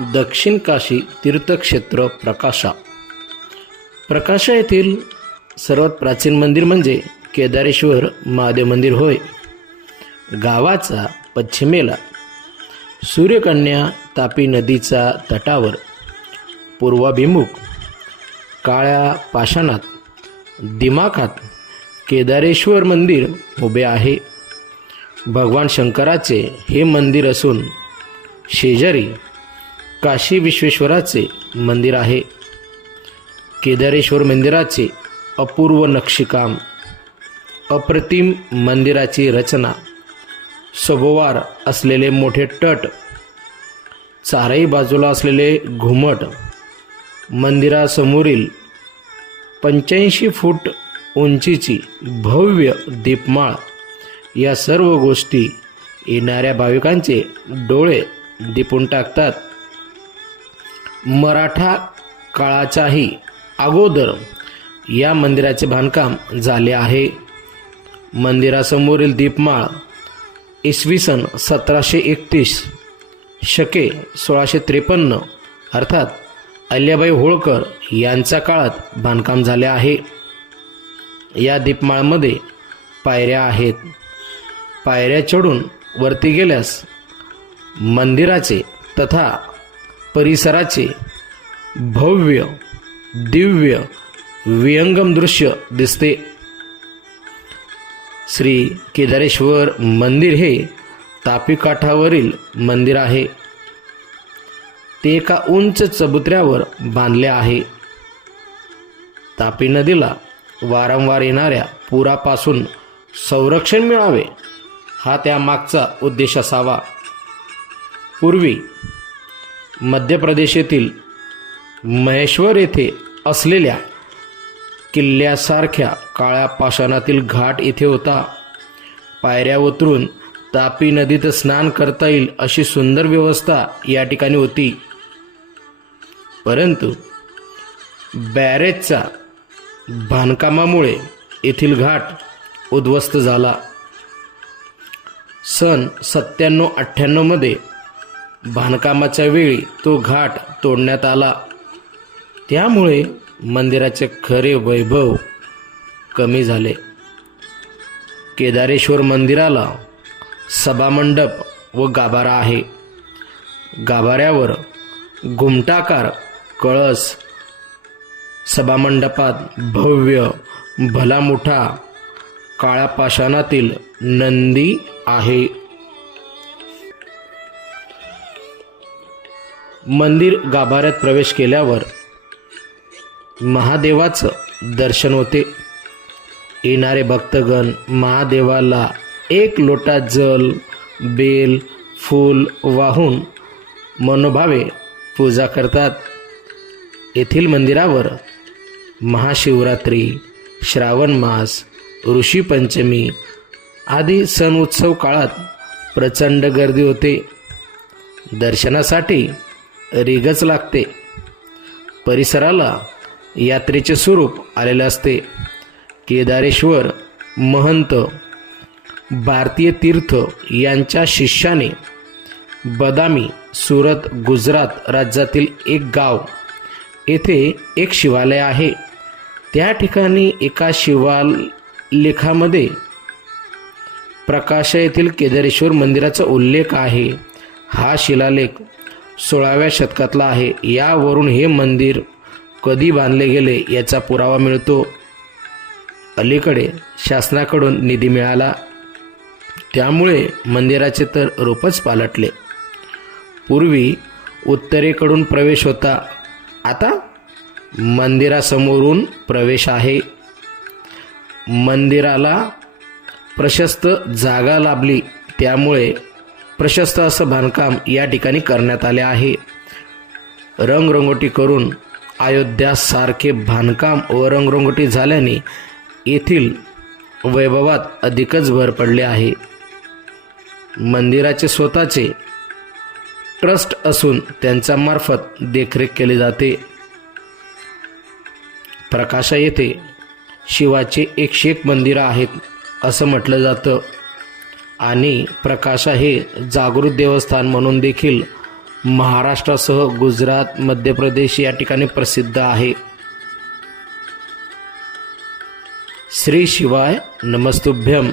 दक्षिण काशी तीर्थक्षेत्र प्रकाशा. प्रकाशा येथील सर्वात प्राचीन मंदिर म्हणजे केदारेश्वर महादेव मंदिर होय. गावाचा पश्चिमेला सूर्यकन्या तापी नदीच्या तटावर पूर्वाभिमुख काळ्या पाषाणात दिमाखात केदारेश्वर मंदिर उभे आहे. भगवान शंकराचे हे मंदिर असून शेजारी काशी विश्वेश्वराचे मंदिर आहे. केदारेश्वर मंदिराचे अपूर्व नक्षीकाम, अप्रतिम मंदिराची रचना, सभोवार असलेले मोठे तट, चारही बाजूला असलेले घुमट, मंदिरासमोरील 85 फूट उंचीची भव्य दीपमाळ या सर्व गोष्टी येणाऱ्या भाविकांचे डोळे दिपून टाकतात. मराठा काळाच्याही अगोदर या मंदिराचे बांधकाम झाले आहे. मंदिरासमोरील दीपमाळ इसवी सन 1731 शके 1653 अर्थात अहिल्याबाई होळकर यांच्या काळात बांधकाम झाले आहे. या दीपमाळमध्ये पायऱ्या आहेत. पायऱ्या चढून वरती गेल्यास मंदिराचे तथा परिसराचे भव्य दिव्य विहंगम दृश्य दिसते. श्री केदारेश्वर मंदिर हे तापी काठावरील मंदिर आहे. ते एका उंच चबुतऱ्यावर बांधले आहे. तापी नदीला वारंवार येणाऱ्या पुरापासून संरक्षण मिळावे हा त्यामागचा उद्देश असावा. पूर्वी मध्य प्रदेश येथील महेश्वर येथे असलेल्या किल्ल्यासारख्या काळ्या पाषाणातील घाट येथे होता. पायऱ्या उतरून तापी नदीत स्नान करता येईल अशी सुंदर व्यवस्था या ठिकाणी होती. परंतु बॅरेजच्या बांधकामामुळे येथील घाट उद्ध्वस्त झाला. सन 97-98 मध्ये बांधकामाच्या वेळी तो घाट तोडण्यात आला. त्यामुळे मंदिराचे खरे वैभव कमी झाले. केदारेश्वर मंदिराला सभामंडप व गाभारा आहे. गाभाऱ्यावर घुमटाकार कळस, सभामंडपात भव्य भला मोठा काळ्या पाषाणातील नंदी आहे. मंदिर गाभाऱ्यात प्रवेश केल्यावर महादेवाचं दर्शन होते. येणारे भक्तगण महादेवाला एक लोटा जल, बेल, फूल वाहून मनोभावे पूजा करतात. येथील मंदिरावर महाशिवरात्री, श्रावण मास, ऋषी पंचमी आदी सण उत्सव काळात प्रचंड गर्दी होते. दर्शनासाठी रिगच लागते. परिसराला यात्रेचे स्वरूप आलेले असते. केदारेश्वर महंत भारतीय तीर्थ यांच्या शिष्याने बदामी, सुरत, गुजरात राज्यातील एक गाव येथे एक शिवालय आहे. त्या ठिकाणी एका शिवालेखामध्ये प्रकाशा येथील केदारेश्वर मंदिराचा उल्लेख आहे. हा शिलालेख 16व्या शतकातला आहे. यावरून हे मंदिर कधी बांधले गेले याचा पुरावा मिळतो. अलीकडे शासनाकडून निधी मिळाला, त्यामुळे मंदिराचे तर रूपच पालटले. पूर्वी उत्तरेकडून प्रवेश होता, आता मंदिरासमोरून प्रवेश आहे. मंदिराला प्रशस्त जागा लाभली, त्यामुळे प्रशस्त असं बांधकाम या ठिकाणी करण्यात आले आहे. रंगरंगोटी करून अयोध्यासारखे बांधकाम व रंगरंगोटी झाल्याने येथील वैभवात अधिकच भर पडले आहे. मंदिराचे स्वतःचे ट्रस्ट असून त्यांच्या मार्फत देखरेख केली जाते. प्रकाशा येथे शिवाचे 101 मंदिरं आहेत असं म्हटलं जातं आणि प्रकाशा हे जागृत देवस्थान म्हणून देखील महाराष्ट्रासह गुजरात, मध्य प्रदेश या ठिकाणी प्रसिद्ध आहे. श्री शिवाय नमस्तुभ्यम.